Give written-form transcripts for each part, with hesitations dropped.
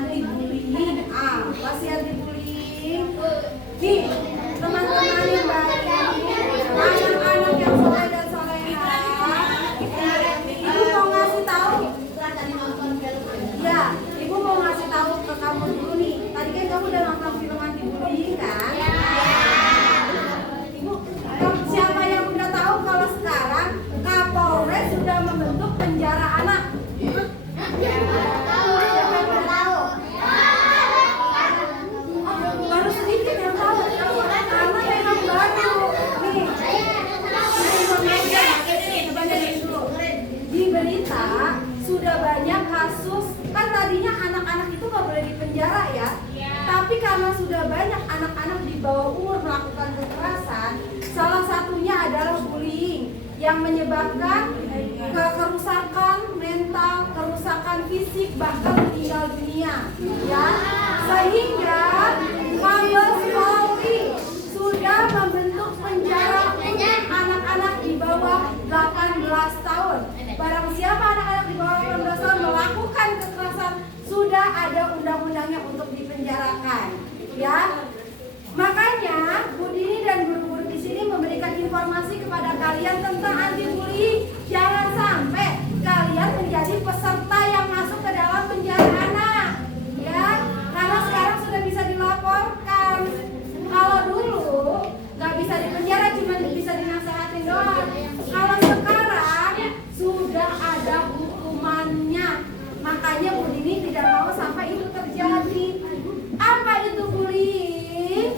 anti bullying. Apa sih anti bullying? Nih, teman-teman yang baik, anak-anak yang soleh dan soleha, ibu mau ngasih tahu. Ya, ibu mau ngasih tahu ke kamu dulu nih. Tadi kan kamu udah nonton film anti bullying kan? Ibu, siapa yang udah tahu kalau sekarang Kapolres sudah membentuk penjara anak? Baru sedikit yang tahu, karena memang baru nih. Di berita sudah banyak kasus, kan tadinya anak-anak itu nggak boleh dipenjara ya, tapi karena sudah banyak anak-anak di bawah umur melakukan kekerasan, salah satunya adalah bullying yang menyebabkan kerusakan mental, kerusakan fisik, bahkan meninggal dunia, ya. Sehingga Mabes Polri sudah membentuk penjara untuk anak-anak di bawah 18 tahun. Barang siapa anak-anak di bawah 18 tahun melakukan kekerasan, sudah ada undang-undangnya untuk dipenjarakan, ya. Makanya Bu Dini dan guru-guru di sini memberikan informasi kepada kalian tentang anti bullying. Jangan sampai kalian menjadi peserta yang masuk ke dalam penjara anak, ya. Karena sekarang sudah bisa dilaporkan. Kalau dulu nggak bisa dipenjara, cuma bisa dinasehatin doang. Kalau sekarang sudah ada hukumannya. Makanya Bu Dini tidak mau sampai itu terjadi. Apa itu bullying?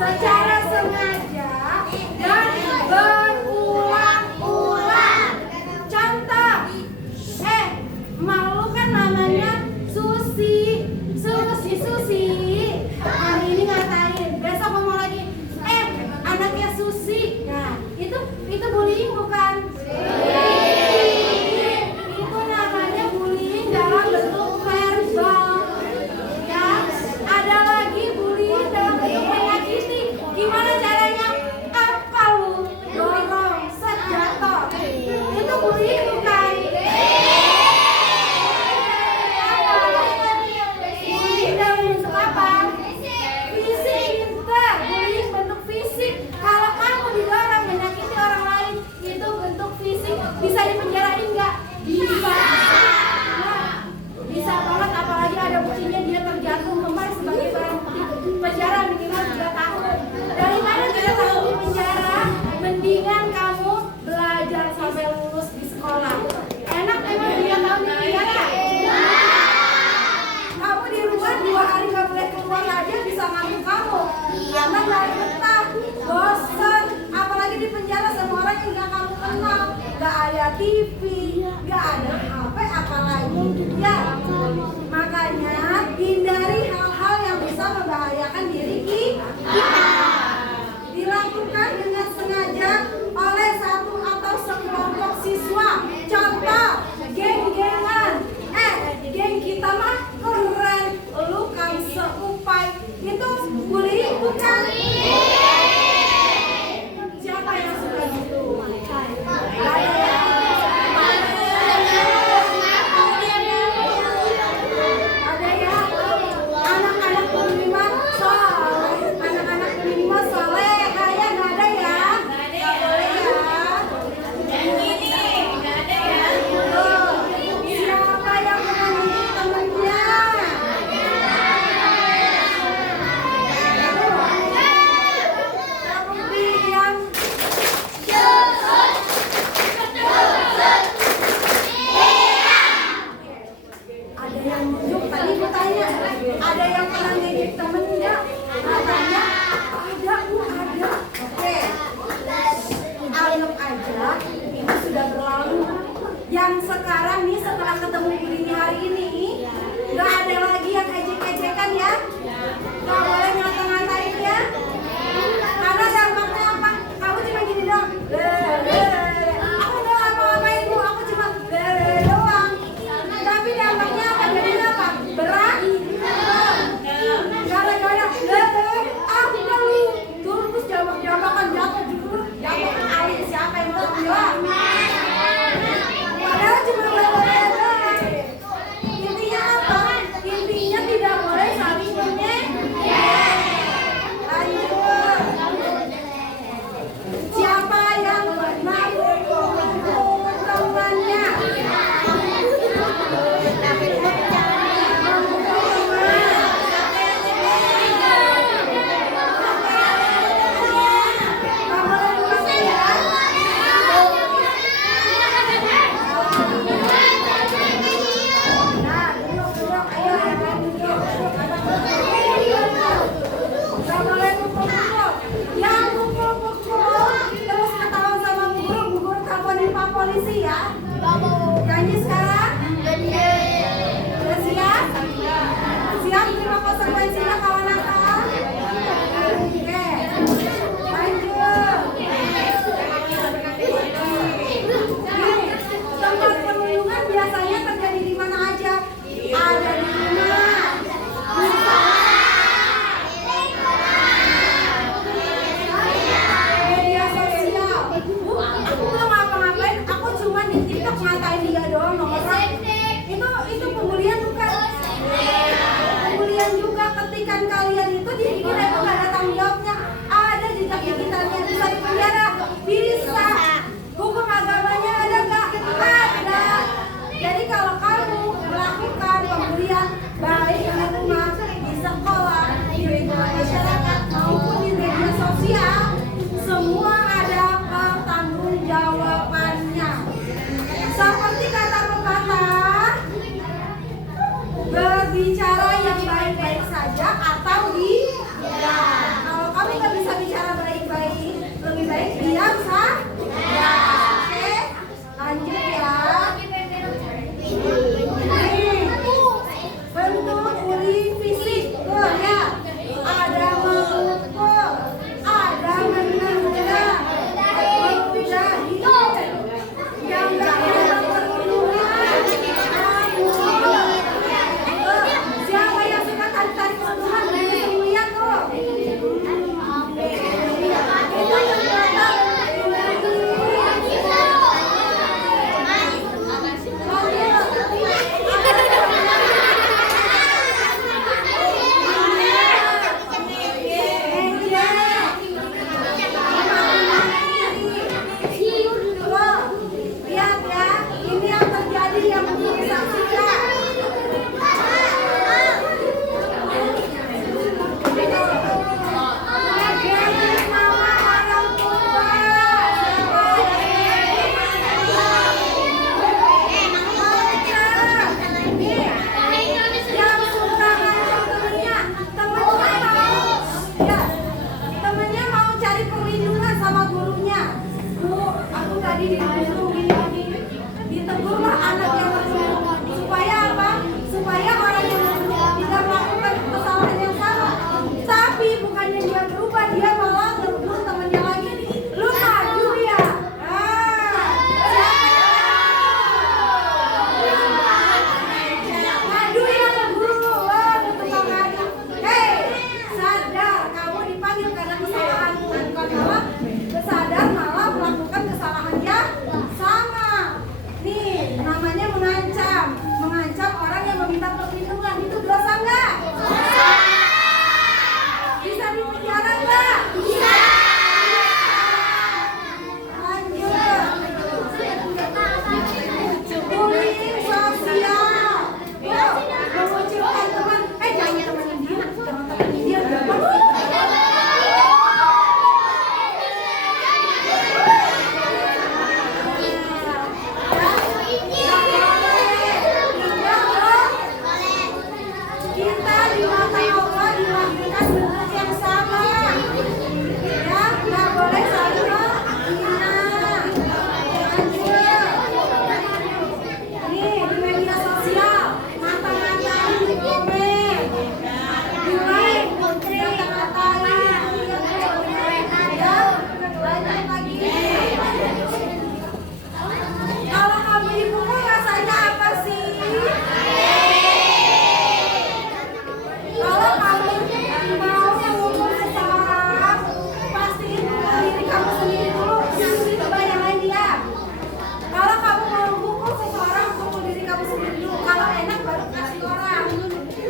Secara sengaja dan berulang-ulang. Contoh, malu kan namanya Susi. Hari ini ngatain, besok ngomong lagi, anaknya Susi. Nah, itu bullying bukan? Itu namanya bullying dalam bentuk verbal. Ya, ada lagi bullying dalam bentuk menyakiti. Gimana caranya? Apa lu? Dorong, set, jatuh. Itu bullying bukan? Bullying dalam bentuk apa? Fisik, pintar. Bullying bentuk fisik. Kalau kamu didorong menyakiti orang lain, itu bentuk fisik. Bisa dipenjarain nggak? Bisa. Nah, bisa banget, apalagi ada buktinya dia terjatuh kemar sebagai barang bukti. Penjara minimal 3 tahun. Daripada 3 tahun di penjara, mendingan kamu belajar sampai lulus di sekolah. Enak emang 3 tahun di penjara? Kamu di rumah 2 hari gak boleh keluar aja bisa ngamuk kamu. Karena gak betah, bosan. Apalagi di penjara sama orang yang gak kamu kenal. Gak ada TV, gak ada HP, apalagi. Ya, makanya hindari hal-hal yang bisa membahayakan diri kita. Dilakukan dengan sengaja oleh satu atau sekelompok siswa. Contoh, geng-gengan. Geng kita mah keren, lu kan seupai. Itu bullying bukan? Siapa yang suka gitu? Ada ya? Ada ya? Anak-anak bullying mah soal anak-anak gini. Ditegurlah anak yang tersebut supaya apa? Supaya orang yang tersebut tidak melakukan kesalahan yang sama. Tapi bukannya dia berubah, dia malah ngerebut temannya lagi. Lu maju ya. Maju ya ke guru. Tukang ngadu. Hei, sadar kamu dipanggil karena kesalahan, bukan malah sadar malah melakukan kesalahan yang sama. Nih, namanya mengancam orang yang meminta perlindungan. Itu dosa nggak? Bisa dipenjara nggak? Bisa. Lanjut. Bullying sosial. Mengucilkan teman. Jangan temenin dia. Jangan temenin dia. Kita di mata Allah dilahirkan bentuk yang sama, ya nggak boleh saling menghina. Nih di media sosial mata-matain di komen, di like, kata-katain, ya lanjut lagi. Kalau kamu dipukul rasanya apa sih? Kalau kamu mau memukul seseorang, pastiin dulu diri kamu sendiri dulu, jangan coba yang lain dia. Kalau kamu mau memukul seseorang, pukul diri kamu sendiri dulu. Kalau enak baru kasih orang.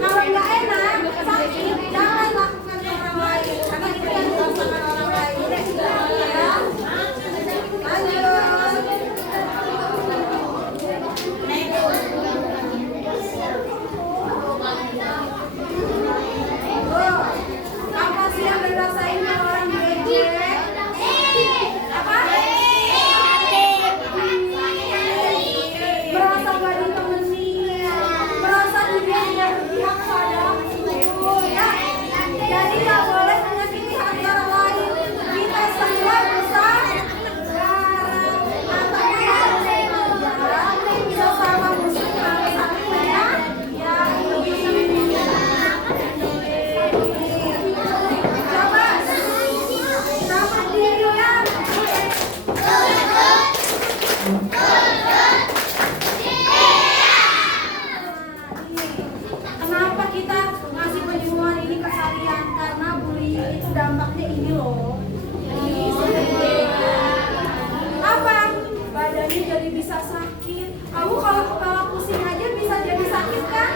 Kalau nggak enak, sakit, jangan lakukan ke orang lain, karena itu yang dirasakan orang lain. Ya, lanjut. Apa sih yang dirasain kalau orang diejek? Apa? Merasa gak ditemenin, merasa dunia tidak berpihak padaku, ya. Jadi gak boleh menyakiti hati orang lain. Kita semua bersama sesama muslim harus saling menyayangi. Coba sama diri ya. Kenapa kita ngasih penyuluhan ini ke kalian? Karena bullying itu dampaknya ini loh. Apa? Badannya jadi bisa sakit. Kamu kalau kepala pusing aja bisa jadi sakit kan?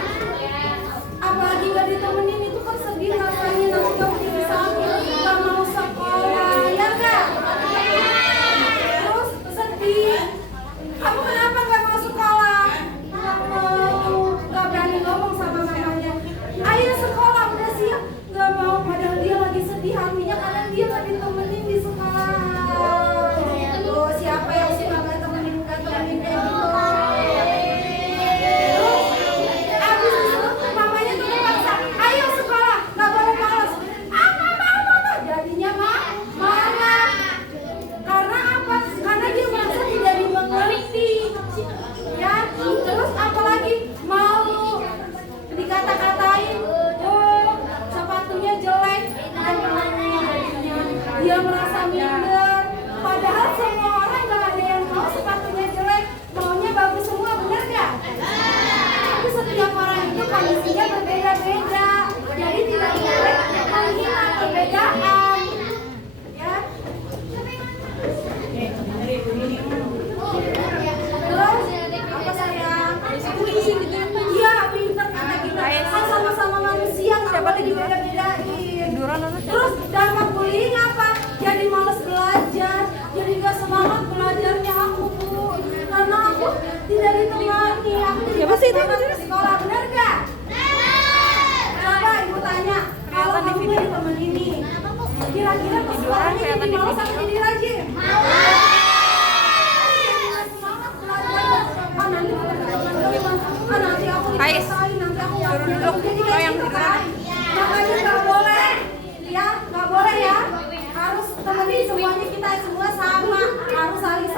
Apalagi gak ditemenin itu kan sedih rasanya, nanti kamu jadi sakit, gak mau sekolah, ya gak? Terus sedih. Kamu kenapa gak mau sekolah? Gak mau, gak berani ngomong sama mamanya. Ayo sekolah, udah siap. Gak mau, padahal dia lagi sedih hatinya karena dia gak ditemenin di sekolah. Tuh, siapa yang suka gak temenin kayak gitu? Abis itu mamanya tuh terpaksa, ayo sekolah, gak boleh malas. Nggak mau. Jadinya marah. Karena apa? Karena dia merasa tidak dimengerti. Ya, terus apalagi malu, dikata-katain, oh sepatunya jelek, dia merasa minder. Padahal semua orang gak ada yang mau sepatunya jelek, maunya bagus semua, benar gak? Tapi setiap orang itu kondisinya berbeda-beda, jadi tidak boleh menghina perbedaan. Ya. Terus apa sayang? Iya, pinter kata kita. Kan sama-sama manusia, nggak boleh dibeda-bedain. Terus dampak bullying apa? Jadi malas belajar, jadi nggak semangat belajarnya aku, Bu. Karena aku tidak ditemani, aku tidak semangat di sekolah, benar nggak? Coba ibu tanya, kalau kamu jadi teman ini, kira-kira ke sekolahnya jadi malas atau jadi rajin? Semangat belajar. Nanti aku dikasain, nanti aku jadi kayak gitu kan. Makanya nggak boleh, ya nggak boleh ya. Harus temenin semuanya, kita semua sama, harus saling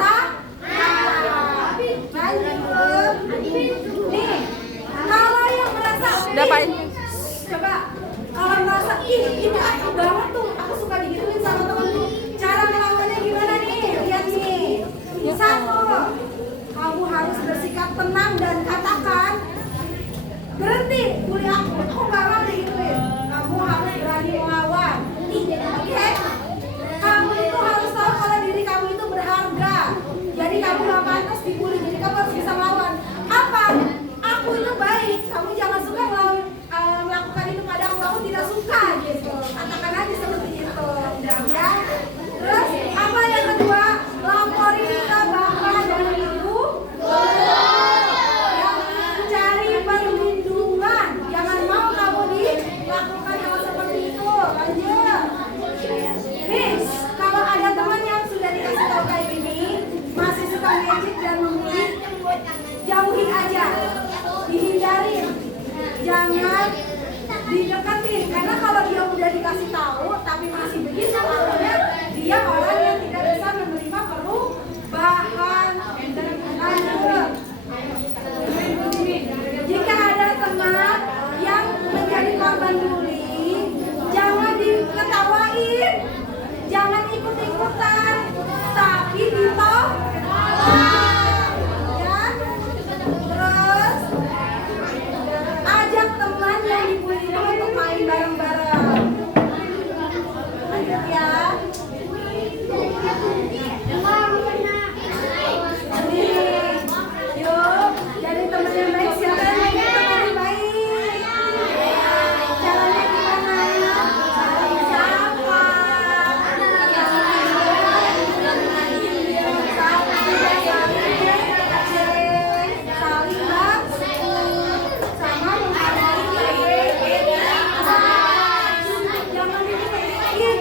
jangan dideketin, karena kalau dia udah dikasih tahu tapi masih begitu, artinya dia orang yang tidak bisa menerima perubahan. Lanjut. Jika ada teman yang menjadi korban bully, jangan diketawain, jangan ikut-ikutan, tapi ditolong. Ya. Terus ajak teman yang dibully itu untuk main bareng-bareng. Lanjut ya. Yuk, jadi teman yang baik. Siapa yang mau jadi teman yang baik? Caranya gimana? Saling sapa, saling maksud, sama menghargai. Jangan dikit-dikit.